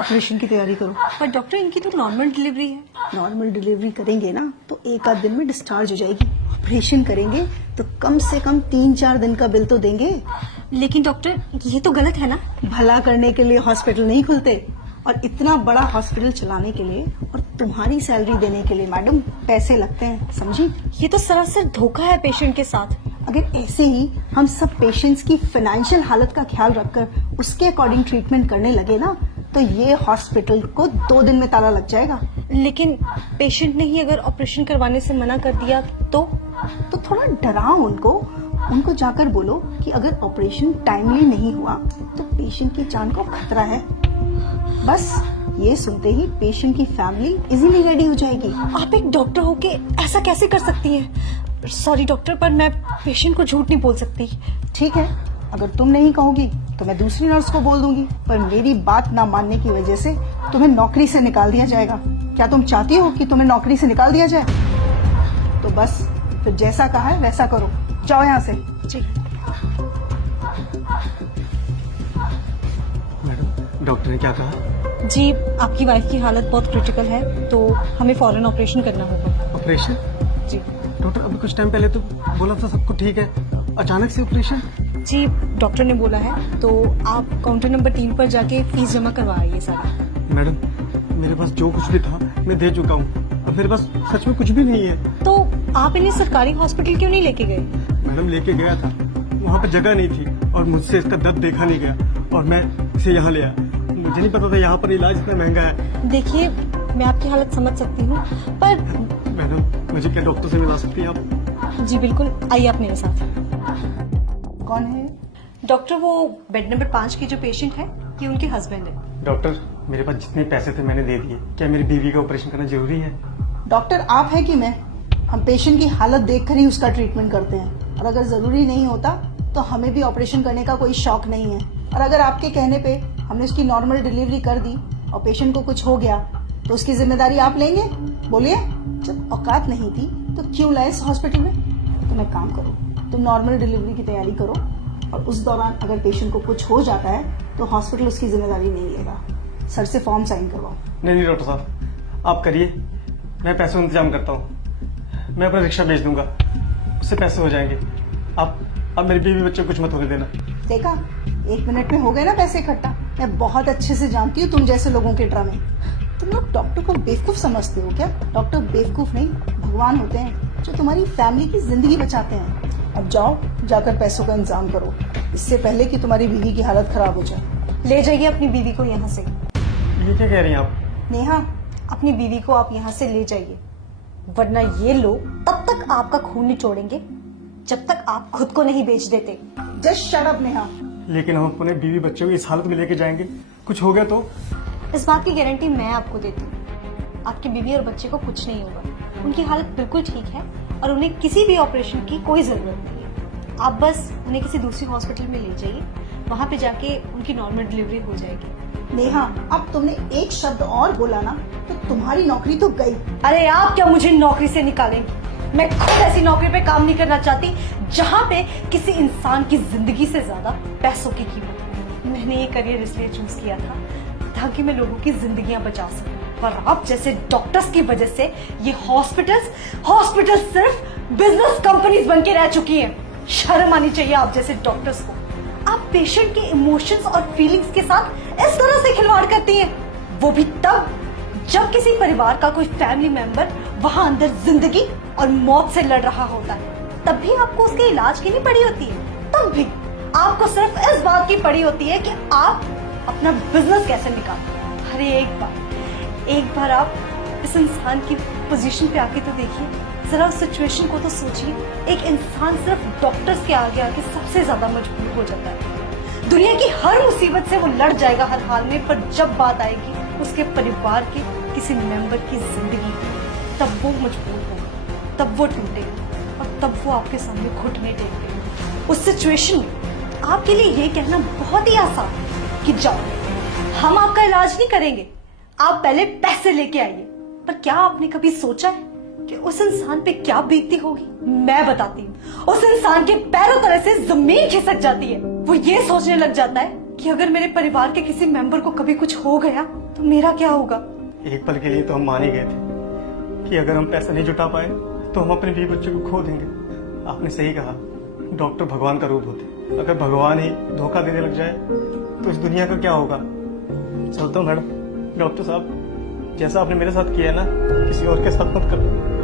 Operation की तैयारी करो। पर डॉक्टर इनकी तो नॉर्मल डिलीवरी है। नॉर्मल डिलीवरी करेंगे ना तो एक आध दिन में डिस्चार्ज हो जाएगी। ऑपरेशन करेंगे तो कम से कम 3-4 दिन का बिल तो देंगे। लेकिन डॉक्टर ये तो गलत है ना। भला करने के लिए हॉस्पिटल नहीं खुलते, और इतना बड़ा हॉस्पिटल चलाने के लिए और तुम्हारी सैलरी देने के लिए मैडम पैसे लगते हैं, समझी? ये तो सरासर धोखा है पेशेंट के साथ। अगर ऐसे ही हम सब पेशेंट्स की फाइनेंशियल हालत का ख्याल रखकर उसके अकॉर्डिंग ट्रीटमेंट करने लगे ना तो ये हॉस्पिटल को 2 दिन में ताला लग जाएगा। लेकिन पेशेंट ने ही अगर ऑपरेशन करवाने से मना कर दिया तो थोड़ा डराओ उनको जाकर बोलो कि अगर ऑपरेशन टाइमली नहीं हुआ तो पेशेंट की जान को खतरा है। बस ये सुनते ही पेशेंट की फैमिली इजीली रेडी हो जाएगी। आप एक डॉक्टर होके ऐसा कैसे कर सकती हैं? सॉरी डॉक्टर, पर मैं पेशेंट को झूठ नहीं बोल सकती। ठीक है, अगर तुम नहीं कहोगी तो मैं दूसरी नर्स को बोल दूंगी, पर मेरी बात ना मानने की वजह से तुम्हें नौकरी से निकाल दिया जाएगा। क्या तुम चाहती हो कि तुम्हें नौकरी से निकाल दिया जाए? तो बस फिर जैसा कहा है वैसा करो, जाओ यहाँ से। जी मैडम, डॉक्टर ने क्या कहा? जी, आपकी वाइफ की हालत बहुत क्रिटिकल है तो हमें फौरन ऑपरेशन करना होगा। ऑपरेशन? जी डॉक्टर, अभी कुछ टाइम पहले तो बोला था सब कुछ ठीक है, अचानक से ऑपरेशन? जी, डॉक्टर ने बोला है तो आप काउंटर नंबर 3 पर जाके फीस जमा करवा आइए सारा। मैडम, मेरे पास जो कुछ भी था मैं दे चुका हूँ, अब मेरे पास सच में कुछ भी नहीं है। तो आप इन्हें सरकारी हॉस्पिटल क्यों नहीं लेके गए? मैडम, लेके गया था, वहाँ पे जगह नहीं थी और मुझसे इसका दर्द देखा नहीं गया और मैं इसे यहाँ ले आया। मुझे नहीं पता था यहाँ पर इलाज इतना महंगा है। देखिए, मैं आपकी हालत समझ सकती हूँ, पर मैडम, मुझे क्या डॉक्टर से मिला सकती हैं आप? जी बिल्कुल, आइए आप मेरे साथ। कौन है? डॉक्टर, वो बेड नंबर 5 की जो पेशेंट है ये उनके हस्बैंड है। डॉक्टर, मेरे पास जितने पैसे थे मैंने दे दिए, क्या मेरी बीवी का ऑपरेशन करना जरूरी है? डॉक्टर आप है कि मैं? हम पेशेंट की हालत देखकर ही उसका ट्रीटमेंट करते हैं, और अगर जरूरी नहीं होता तो हमें भी ऑपरेशन करने का कोई शौक नहीं है। और अगर आपके कहने पे हमने उसकी नॉर्मल डिलीवरी कर दी और पेशेंट को कुछ हो गया तो उसकी जिम्मेदारी आप लेंगे? बोलिए, जब औकात नहीं थी तो क्यों लाए इस हॉस्पिटल में? तुम एक काम करो, तुम नॉर्मल डिलीवरी की तैयारी करो, और उस दौरान अगर पेशेंट को कुछ हो जाता है तो हॉस्पिटल उसकी जिम्मेदारी नहीं लेगा। सर से फॉर्म साइन करवाओ। नहीं डॉक्टर साहब, आप करिए, मैं पैसों का इंतजाम करता हूँ। मैं अपना रिक्शा भेज दूंगा, उससे पैसे हो जाएंगे। आप मेरी बीवी बच्चे को कुछ मत होने देना। देखा, 1 मिनट में हो गए ना पैसे इकट्ठा। मैं बहुत अच्छे से जानती हूँ तुम जैसे लोगों के ड्रामे। तुम लोग डॉक्टर को बेवकूफ समझते हो क्या? डॉक्टर बेवकूफ नहीं, भगवान होते हैं जो तुम्हारी फैमिली की जिंदगी बचाते हैं। अब जाओ, जाकर पैसों का इंतजाम करो, इससे पहले कि तुम्हारी बीवी की हालत खराब हो जाए। ले जाइए अपनी बीवी को यहाँ से। ये क्या कह रही हैं आप? नेहा, अपनी बीवी को आप यहाँ से ले जाइए, वरना ये लोग तब तक आपका खून निचोड़ेंगे जब तक आप खुद को नहीं बेच देते। Just shut up Neha. लेकिन हम अपने बीवी बच्चों को इस हालत में लेके जाएंगे, कुछ हो गया तो? इस बात की गारंटी मैं आपको देती हूँ, आपकी बीवी और बच्चे को कुछ नहीं होगा। उनकी हालत बिल्कुल ठीक है और उन्हें किसी भी ऑपरेशन की कोई जरूरत नहीं है। आप बस उन्हें किसी दूसरी हॉस्पिटल में ले जाइए, वहाँ पे जाके उनकी नॉर्मल डिलीवरी हो जाएगी। नेहा, अब तुमने एक शब्द और बोला ना तो तुम्हारी नौकरी तो गई। अरे आप क्या मुझे नौकरी से निकालेंगे? मैं खुद ऐसी नौकरी पे काम नहीं करना चाहती जहाँ पे किसी इंसान की जिंदगी से ज्यादा पैसों की कीमत हो। मैंने ये करियर इसलिए चूज किया था ताकि मैं लोगों की जिंदगियां बचा सकूं, पर आप जैसे डॉक्टर्स की वजह से ये हॉस्पिटल्स सिर्फ बिजनेस कंपनीज बन के रह चुकी हैं। शर्म आनी चाहिए आप जैसे डॉक्टर्स को। आप पेशेंट के इमोशंस और फीलिंग्स के साथ इस तरह से खिलवाड़ करती हैं, वो भी तब जब किसी परिवार का कोई फैमिली मेंबर वहां अंदर जिंदगी और मौत से लड़ रहा होता है। तब भी आपको उसके इलाज की नहीं पड़ी होती है, तब भी आपको सिर्फ इस बात की पड़ी होती है कि आप अपना बिजनेस कैसे निकालें। अरे एक बार आप इस इंसान की पोजीशन पे आके तो देखिए, जरा उस सिचुएशन को तो सोचिए। एक इंसान सिर्फ डॉक्टर्स के आगे आके सबसे ज्यादा मजबूर हो जाता है। दुनिया की हर मुसीबत से वो लड़ जाएगा हर हाल में, पर जब बात आएगी उसके परिवार के किसी मेंबर की जिंदगी की, तब वो मजबूर होगा, तब वो टूटेगा और तब वो आपके सामने घुटने टेकेगा। उस सिचुएशन में आपके लिए ये कहना बहुत ही आसान है कि जाओ, हम आपका इलाज नहीं करेंगे, आप पहले पैसे लेके आइए। पर क्या आपने कभी सोचा है कि उस इंसान पे क्या बीतती होगी? मैं बताती हूँ, उस इंसान के पैरों तले से जमीन खिसक जाती है। वो ये सोचने लग जाता है कि अगर मेरे परिवार के किसी मेंबर को कभी कुछ हो गया तो मेरा क्या होगा। एक पल के लिए तो हम मान ही गए थे कि अगर हम पैसा नहीं जुटा पाए तो हम अपने बीवी बच्चों को खो देंगे। आपने सही कहा, डॉक्टर भगवान का रूप होते। अगर भगवान ही धोखा देने लग जाए तो इस दुनिया का क्या होगा। चलता हूँ मैडम। डॉक्टर साहब, जैसा आपने मेरे साथ किया है ना, किसी और के साथ मत करो।